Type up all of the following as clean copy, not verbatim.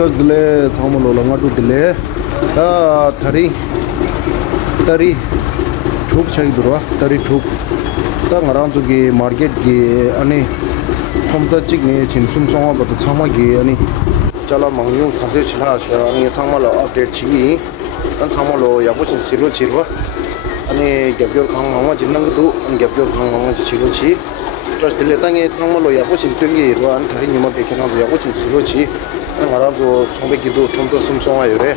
Touch दिले थामलो लंगा to दिले ता थरी तरी ठुक छई दुरवा तरी ठुक ता ngaraं chu gi market gi ani thomta chik ne chinsum songa ba chama gi ani chala mangyu khase chila sha ani thama lo update chi an thama lo ya ko chin silo chirwa ani gyabyor khang mama jinnang du an gyabyor khang mama chilo chi plus dile tangi thama lo ya ko chin tyengi ro an thari nima be khena ya ko chin silo chi an ngaraं chu chongbe gi du thomta sum songa yore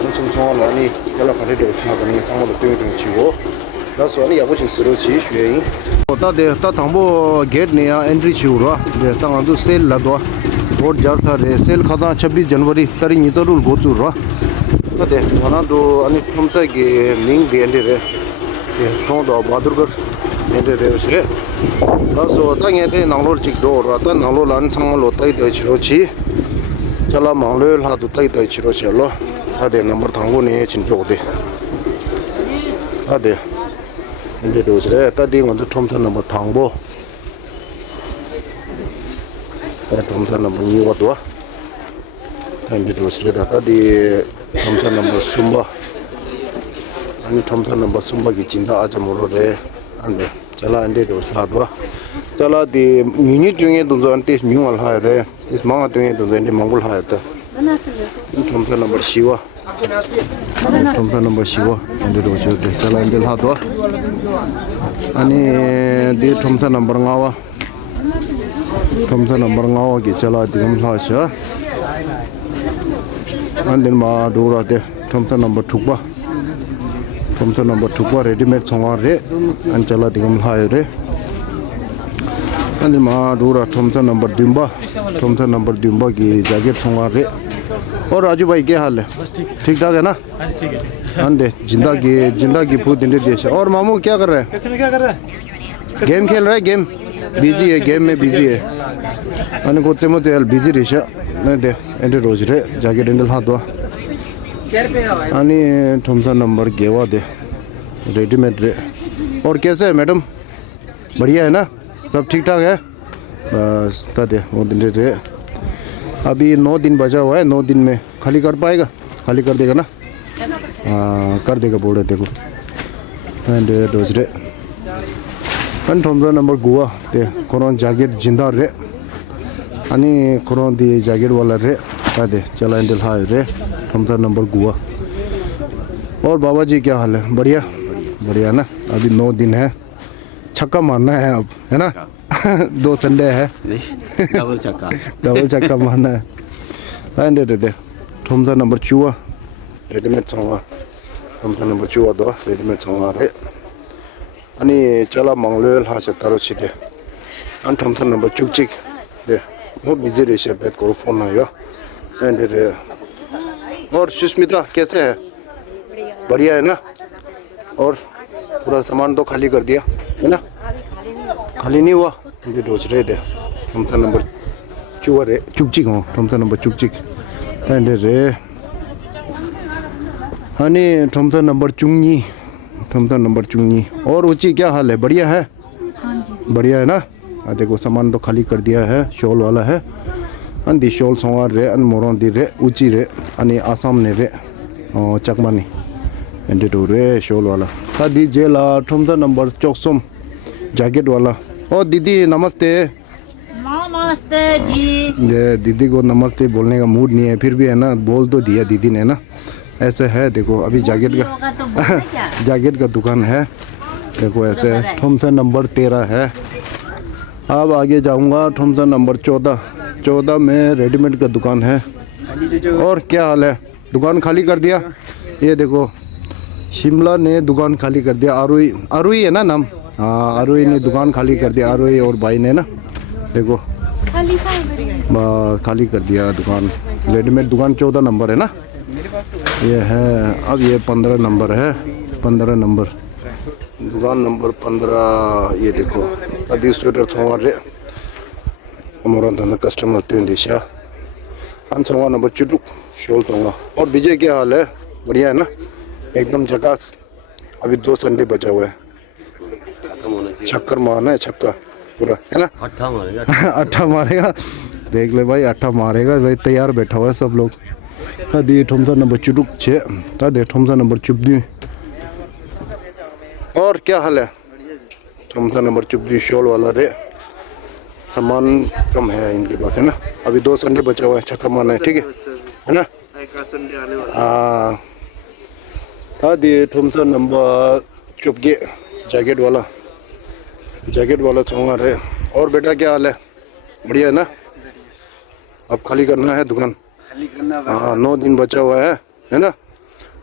an sum songa lo ani chala khare de thama ni thama lo tyengi chiwo 나 소리 야고 진스로 지슈에 오다데 타 당보 게ट ने entry छुरा दे तंगदु cell लदवा और जारथा रे cell खदा 26 जनवरी तरी नितरुल गोचुरा दे वना दो अनि थमसा गे link दे एंडे रे ये थोदो बहादुरगढ़ एंडे रे से सो तंगे ते नांगलोर चिक दो रता नांगलो लान संगलो तई दे छिरो छी चला मांगलो ला दु तई दे छिरो चलो आदे नंबर थांगो ने चिनजो दे आदे 이제 도스래 따디 먼저 톰선 넘버 당보 톰선 넘버 니와도 이제 도스래 따디 톰선 넘버 숨바 아니 톰선 넘버 숨바기 진다 아주 모르래 안돼 잘라 안돼 도스라도 잘라디 미니 중에 돈한테 미월 하래 이스 망아 중에 돈한테 몽골 하였다 톰선 넘버 시와 톰선 넘버 시와 이제 도스 잘라 인들 하도 अनि दे थमसा number ngawa ki chala digam lasha andin ma dura de थमसा नंबर थुकबा readymade songa re an chala digam layo re andin ma dura थमसा नंबर dimba की जैकेट songa re और राजू भाई क्या हाल है ठीक ठाक है ना ठीक है अंदे जिंदगी फूड इंडे देश और मामू क्या कर रहे हैं कैसे क्या कर रहा है गेम खेल रहा है गेम बिजी है गेम में बिजी है अने कोते मोते यार बिजी रेशा ने दे एंडे रोज रे जैकेट इंडल हाथ दो अनि थमसा नंबर गेवा दे रेडीमेड रे और कैसे है मैडम बढ़िया है ना सब ठीक ठाक है बस ता दे वो दिन रे अभी 9 दिन बचा हुआ है 9 दिन में खाली कर पाएगा खाली कर देगा ना कर देगा बोल रहे देखो एंड दूसरे अन थमसा नंबर गोवा ते कोरोन जैकेट जिंदा रे अनि कोरोन दी जैकेट वाला रे दे चला इंडल हाय रे थमसा नंबर गोवा और बाबा जी क्या हाल है बढ़िया बढ़िया ना अभी 9 दिन है छक्का मारना है अब है ना 2 संडे है डबल चक्का मारना है एंड दे थमसा नंबर चुआ रेडीमेड songa थमसा नंबर चुआ दो रेडीमेड songa रे अनि चला मंगलोल हा से तारो छिदे अन थमसा नंबर चुकचिक दे वो बिजी रे से बैठ कर फोन आया एंड दे और सुष्मिता कैसे है बढ़िया है ना और पूरा सामान तो खाली कर दिया है ना खाली नहीं हुआ मुझे डोज रहे थे थमसा नंबर चुआ रे चुकचिक हो थमसा नंबर चुकचिक एंड रे हनी थमसा नंबर चुंगी और ऊंची क्या हाल है बढ़िया है बढ़िया है ना देखो सामान तो खाली कर दिया है शॉल वाला है अंदी शॉल सोंगार रे अन मोरों दी रे ऊंची रे अनि आसाम ने रे चकमानी एंड टू रे शॉल वाला दी जेला थमसा नंबर चौकसम जैकेट वाला ओ दीदी नमस्ते नमस्ते जी दीदी को नमस्ते बोलने का मूड नहीं है फिर भी है ना बोल तो दिया दीदी ने ना ऐसे है देखो अभी जैकेट का दुकान है देखो ऐसे थमसा नंबर 13 है अब आगे जाऊंगा थमसा नंबर 14 में रेडीमेड का दुकान है और क्या हाल है दुकान खाली कर दिया ये देखो शिमला ने दुकान खाली कर दिया आरुई है ना नाम हाँ आरुई ने दुकान खाली कर दिया आरुई और भाई ने ना देखो खाली कर दिया दुकान रेडीमेड दुकान 14 नंबर है ना ये है अब ये 15 नंबर है 15 नंबर दुकान नंबर 15 ये देखो अभी स्वेटर थोड़ा रे हमारा धंधा कस्टमर टेन दिशा हम थोड़ा नंबर चुटुक शोल थोड़ा और विजय क्या हाल है बढ़िया है ना एकदम झकास अभी 2 संडे बचा हुआ है छक्कर मारना है छक्का पूरा है ना 8 मारेगा देख ले भाई, अट्ठा मारेगा भाई, तैयार बैठा हुआ है सब लोग। ये ठुमसा नंबर चुटुक 6 ठुमसा नंबर चुपदी। और क्या हाल है? ठुमसा नंबर चुपदी शॉल वाला रे, सामान कम है इनके पास है ना। अभी 2 संडे बचा हुआ है, छक्का मारना है, ठीक है ना। हाँ ये ठुमसा नंबर चुपके जैकेट वाला चौंगा रे। और बेटा क्या हाल है? बढ़िया है ना। अब खाली करना है दुकान। हाँ 9 दिन बचा हुआ है ना।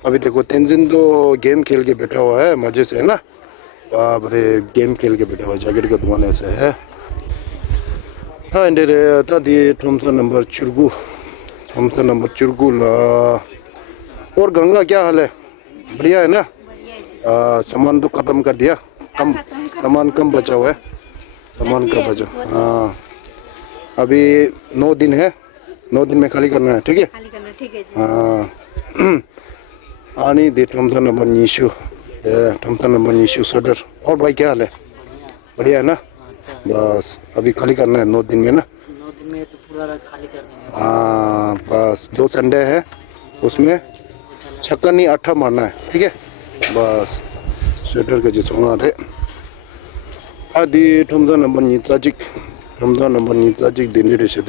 अभी देखो 3 दिन तो गेम खेल के बैठा हुआ है मजे से, है ना। बाप रे, गेम खेल के बैठा हुआ है। जैकेट का दुकान ऐसे है। हाँ इंडे रे था दिए ठुमसा नंबर चुरगु ला। और गंगा क्या हाल है? बढ़िया है ना। सामान तो खत्म कर दिया, सामान कम बचा हुआ है, सामान कम बचा। हाँ अभी 9 दिन है, 9 दिन में खाली करना है, ठीक है। हाँ आनी दे ठुमसा नंबर नीशु सोडर। और भाई क्या हाल है? बढ़िया है ना। बस अभी खाली करना है 9 दिन में ना। 9 दिन में तो पूरा खाली करना है। हाँ बस 2 संडे है, उसमें छक्का नहीं अट्ठा मारना है, ठीक है। बस स्वेटर का जिसोंगा रे। आदि ठुमसा नंबर नीताजिक दिन रे से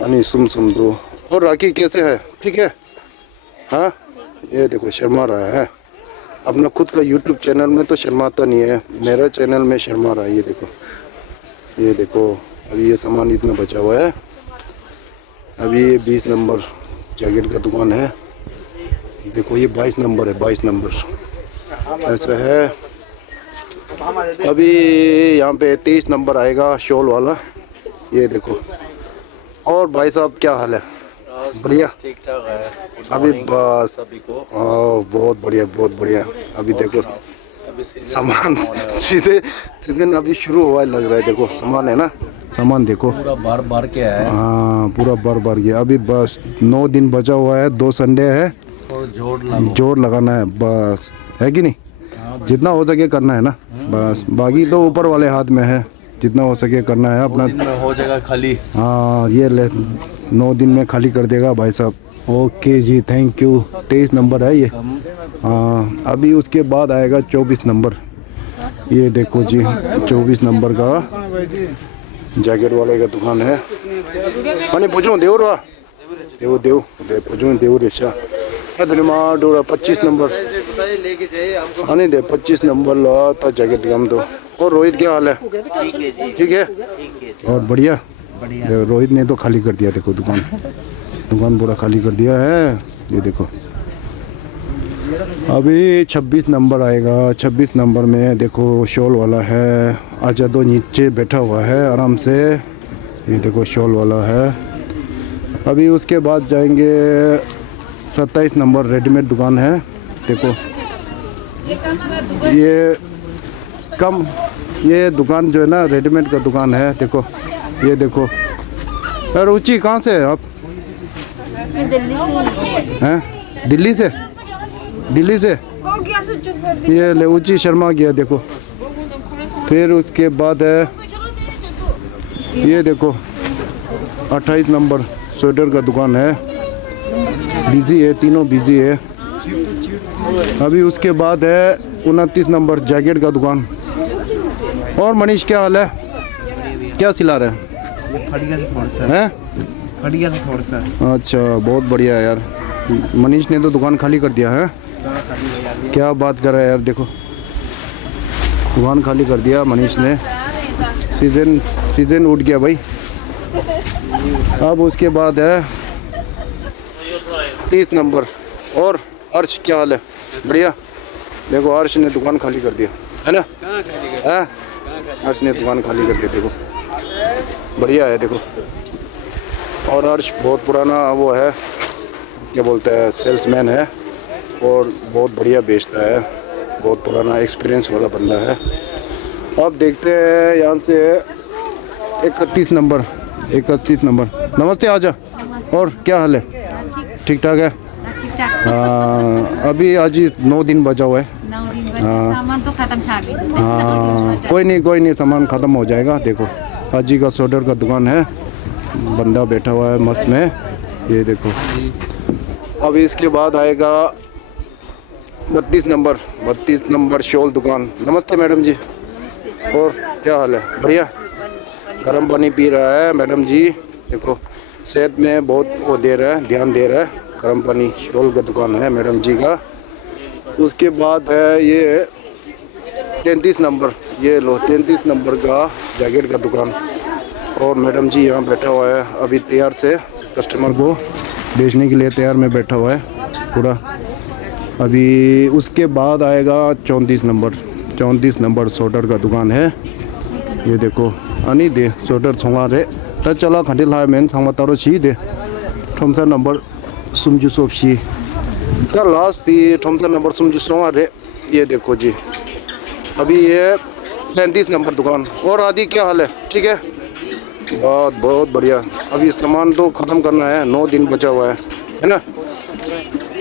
अनि सुम दो। और राखी कैसे है? ठीक है। हाँ ये देखो शर्मा रहा है। अपना खुद का YouTube चैनल में तो शर्माता नहीं है, मेरा चैनल में शर्मा रहा है। ये देखो अभी ये सामान इतना बचा हुआ है। अभी ये 20 नंबर जैकेट का दुकान है। देखो ये 22 नंबर है, 22 नंबर ऐसा है। अभी यहाँ पे 23 नंबर आएगा शॉल वाला। ये देखो। और भाई साहब क्या हाल है? बढ़िया, ठीक ठाक है। अभी बस सभी को बहुत बढ़िया। अभी देखो सामान सीजन अभी शुरू हुआ है लग रहा है। देखो सामान है ना, सामान देखो पूरा बार के है। हाँ पूरा बार गया। अभी बस 9 दिन बचा हुआ है, 2 संडे है। और जोड़ लगाना है बस, है कि नहीं। जितना हो सके करना है ना बस, बाकी तो ऊपर वाले हाथ में है। जितना हो सके करना है अपना। 2 दिन में हो जाएगा खाली। हाँ ये ले 9 दिन में खाली कर देगा भाई साहब। ओके जी, थैंक यू। 23 नंबर है ये। हाँ अभी उसके बाद आएगा 24 नंबर। ये देखो जी 24 नंबर का जैकेट वाले का दुकान है। अने पूछो देव रेशा डोरा 25 नंबर अने दे 25 नंबर ला था जैकेट कम दो। और रोहित क्या हाल है? ठीक है। और बढ़िया। रोहित ने तो खाली कर दिया, देखो दुकान पूरा खाली कर दिया है। ये देखो अभी 26 नंबर आएगा। 26 नंबर में देखो शॉल वाला है। आजा तो नीचे बैठा हुआ है आराम से। ये देखो शॉल वाला है। अभी उसके बाद जाएंगे 27 नंबर रेडीमेड दुकान है। देखो ये दुकान जो है ना रेडीमेड का दुकान है। देखो ये देखो। रुचि कहाँ से है आप? मैं दिल्ली से हैं? दिल्ली से ये लेउची शर्मा गया। देखो फिर उसके बाद है ये देखो 28 नंबर स्वेटर का दुकान है। बिजी है, तीनों बिजी है। अभी उसके बाद है 29 नंबर जैकेट का दुकान। और मनीष क्या हाल है? क्या सिला रहे हैं? अच्छा बहुत बढ़िया है यार। मनीष ने तो दुकान खाली कर दिया है। क्या बात कर रहा है यार। देखो दुकान खाली कर दिया मनीष ने। सीजन उठ गया भाई। अब उसके बाद है 30 नंबर। और अर्श क्या हाल है? बढ़िया। देखो अर्श ने दुकान खाली कर दिया है ना। है अर्श ने दुकान खाली कर दिया। देखो बढ़िया है। देखो और अर्श बहुत पुराना वो है, क्या बोलते हैं, सेल्समैन है और बहुत बढ़िया बेचता है। बहुत पुराना एक्सपीरियंस वाला बंदा है। अब देखते हैं यहाँ से 31 नंबर। नमस्ते आजा। और क्या हाल है? ठीक ठाक है। अभी आज ही 9 दिन बचा हुआ है। सामान तो खत्म था अभी। हाँ कोई नहीं सामान ख़त्म हो जाएगा। देखो हाजी का सोडर का दुकान है। बंदा बैठा हुआ है मस्त में, ये देखो। अब इसके बाद आएगा 32 नंबर शॉल दुकान। नमस्ते मैडम जी, और क्या हाल है? बढ़िया। गर्म पानी पी रहा है मैडम जी, देखो सेहत में बहुत वो दे रहा है, ध्यान दे रहा है। गर्म पानी शॉल का दुकान है मैडम जी का। उसके बाद है ये 33 नंबर, ये लो 33 नंबर का जैकेट का दुकान। और मैडम जी यहाँ बैठा हुआ है, अभी तैयार से कस्टमर को बेचने के लिए तैयार में बैठा हुआ है पूरा। अभी उसके बाद आएगा 34 नंबर स्वेटर का दुकान है। ये देखो अनी दे स्वेटर थोड़ा रे चला खंडे ला मेन थांगा तारो छी दे थमसा नंबर सुमजू सोपशी का लास्ट भी थमसा नंबर सुमजू सोवा रे। ये देखो जी, अभी ये 35 नंबर दुकान। और आदि क्या हाल है? ठीक है, बहुत बढ़िया। अभी सामान तो ख़त्म करना है, 9 दिन बचा हुआ है ना।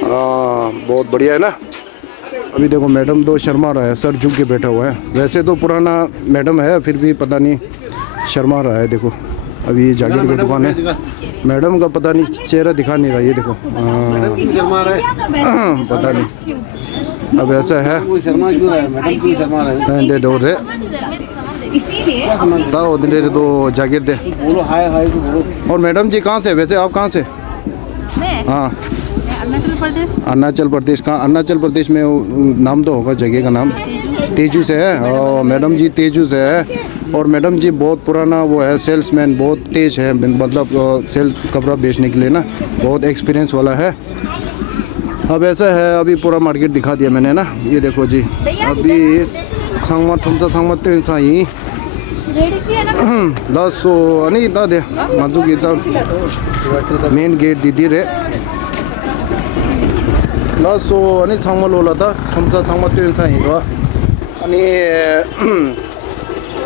हाँ बहुत बढ़िया है ना। अभी देखो मैडम तो शर्मा रहा है, सर झुक के बैठा हुआ है। वैसे तो पुराना मैडम है, फिर भी पता नहीं शर्मा रहा है। देखो अभी ये जैकेट की दुकान है, मैडम का पता नहीं चेहरा दिखा नहीं रहा। ये देखो शर्मा रहा है, पता नहीं। अब ऐसा है शर्मा क्यों रहा है मैडम, क्यों शर्मा रहा है? दे डोर है तो जैकेट दे बोलो हाय तो बोलो। और मैडम जी कहाँ से? वैसे आप कहाँ से? मैं हाँ अरुणाचल प्रदेश। अरुणाचल प्रदेश। कहाँ अरुणाचल प्रदेश में? नाम तो होगा जगह का नाम। तेजू से है। और मैडम जी तेजू से है। और मैडम जी बहुत पुराना वो है, सेल्समैन बहुत तेज है, मतलब सेल कपड़ा बेचने के लिए ना, बहुत एक्सपीरियंस वाला है। अब ऐसा है, अभी पूरा मार्केट दिखा दिया मैंने ना। ये देखो जी, अभी सांगमा ठुमसा सांगमा तो साई लासो अनी इतना दे माजू की मेन गेट दीदी रे लासो अनी सांगमा लोला था ठुमसा सांगमा तो साई रो अनी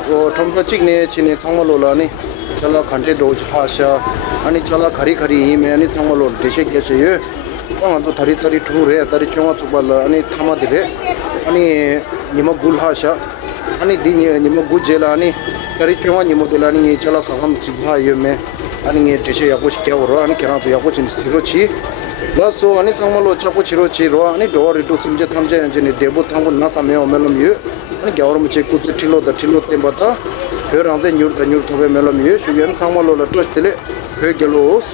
वो ठुमसा चिकने चिने सांगमा लोला अनी चला घंटे दो भाषा अनी चला खरी ही में अनी सांगमा लोला देशे के चाहिए तो थरी ठूर है तरी चोंगा चुपाल अनी थामा दिरे अनी निमक गुल हाशा अनी दिन निमक गुल जेला अनी तरी चोंगा निमक दिला अनी चला खम चिपा ये में अनी ये देशे या कुछ क्या हो रहा अनी क्या तो या कुछ सिरो छी बस सो अनी थामा लो चा कुछ सिरो छी रो अनी डोर इटू समझे थमजे जने देबो थांगो ना सामे ओमेलम ये अनी क्या और मुझे कुछ ठिलो ते बता फिर हमसे न्यूर थोबे मेलम ये शुगन थामा लो लटोस तिले फिर गेलोस